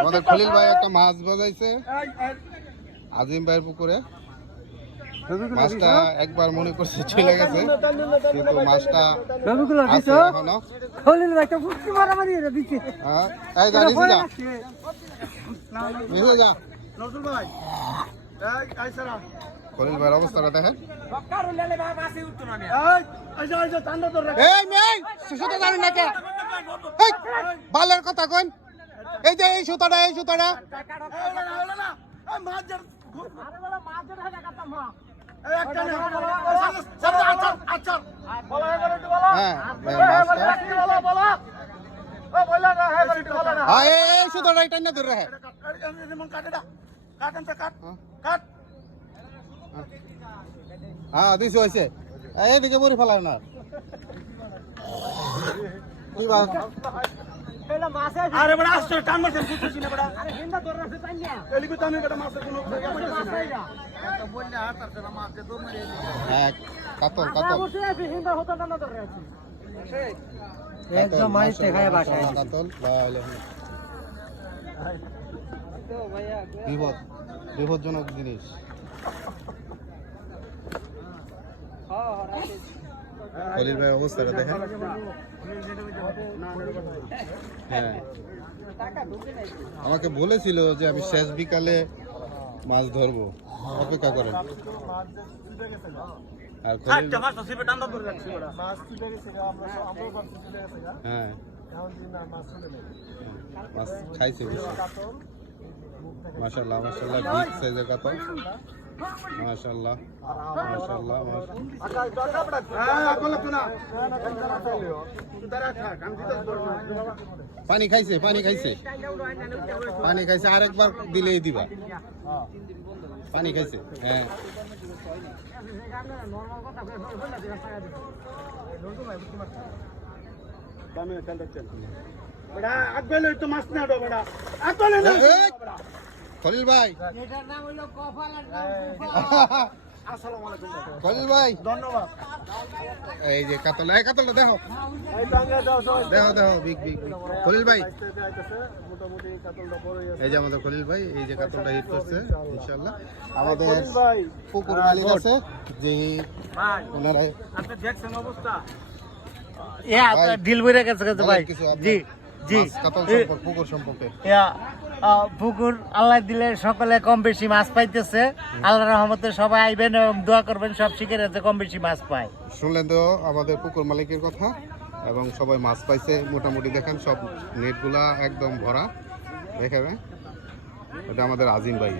আমাদের খলিল ভাই একটা মাছ বাজাইছে আজিম ভাইয়ের পুকুরে। মাছটা একবার মনে করছে চলে গেছে, কিন্তু মাছটা আছে এখনো। খলিল ভাই তো ফুটকি মারামারি এটা দিচ্ছে। হ্যাঁ, এই যা নিচে যা, নিচে যা। নজরুল ভাই এই সারা খলিল ভাইয়ের অবস্থাটা দেখেন। এই এই সুতো জানেন না কে? এই বালের কথা কইন। এই যে এই সুতোটা, এই সুতোটা মাছ jar আরে বড় মাছ ধরে দেখাতাম মা। এই একটা না আচ্ছা আচ্ছা বলা এবারে একটু বলা। হ্যাঁ মাছটা বলা বলা ও বলা না এবারে একটু বলা না। হ্যাঁ এই সুতোটা এটা না ধরে রাখে। এমন কাটে না কাটেন তো কাট কাট হ্যাঁ দিছো হইছে। এইদিকে বড়ি ফেলায় না কি বাস। এলা মাছ আছে। আরে বড় আসছে টান মারছে বুঝছিস না বড়। আরে হিন্দা ধরে আছে তাই না। এলিকু তো আমি বড় মাছের কোনো মাছ আইরা। তো বললে আর তার জন্য মাছ দে দৌড় মেরে হ্যাঁ কাতল আমরা কাতল বসে আছি হিন্দা হতো না ধরে আছে। একদম মারিতে খায় বাসায় কাতল ভালো। তো ভাইয়া বিপজ্জনক জিনিস। খলিল ভাইয়ের অবস্থাটা দেখেন। হ্যাঁ আমাকে বলেছিল যে আমি শেষ বিকালে মাছ ধরবো, অপেক্ষা করেন। আর খলিল মাছ নসিবে টান ধরে রাখছি বড়। মাছ তুলে গেছে আমরা আমরাও মাছ তুলে গেছে হ্যাঁ এখন দিন না মাছ তুলে নেই মাছ খাইছে বেশি। কাতল মাশাআল্লাহ মাশাআল্লাহ বিগ সাইজের কাতল। মাশাআল্লাহ মাশাআল্লাহ আচ্ছা দরকার পড়া হ্যাঁ বল তো না তুই দাঁড়া থাক আমি দিতে পারবো না। পানি খাইছে পানি খাইছে পানি খাইছে, আরেকবার দিলেই দিবা। পানি খাইছে হ্যাঁ। দামে টান দিচ্ছেন বড় আগবেলে তো মাছ না ডো বড় আগবেলে না এই, খলিল ভাই এটার নাম হলো কফাল আর নাম কুফাল। আসসালামু আলাইকুম খলিল ভাই ধন্যবাদ। এই যে কাতল, এই কাতলটা দেখো এই টাঙ্গে দাও দাও দেখো দেখো বিগ বিগ বিগ। খলিল ভাই আইতেছে মোটামুটি কাতলটা বড় এই যে আমাদের খলিল ভাই, এই যে কাতলটা হিট করছে ইনশাআল্লাহ। আমাদের ভাই পুকুর মালিক আছে যে ভাই ওনারা আপনি দেখছেন অবস্থা ইয়া ভাই, ঢিল বইরা গেছে ভাই। কিছু আপনার জি জি মাছ কাতল সম্পর্কে, পুকুর সম্পর্কে। ইয়া পুকুর আল্লাহ দিলে সকলে কম বেশি মাছ পাইতেছে। আল্লাহর রহমতে সবাই আইবেন এবং দোয়া করবেন সব শিখে যাতে কম বেশি মাছ পায়। শুনলেন তো আমাদের পুকুর মালিকের কথা, এবং সবাই মাছ পাইছে মোটামুটি। দেখেন সব নেটগুলা একদম ভরা, দেখাবে। এটা আমাদের আজিম ভাই।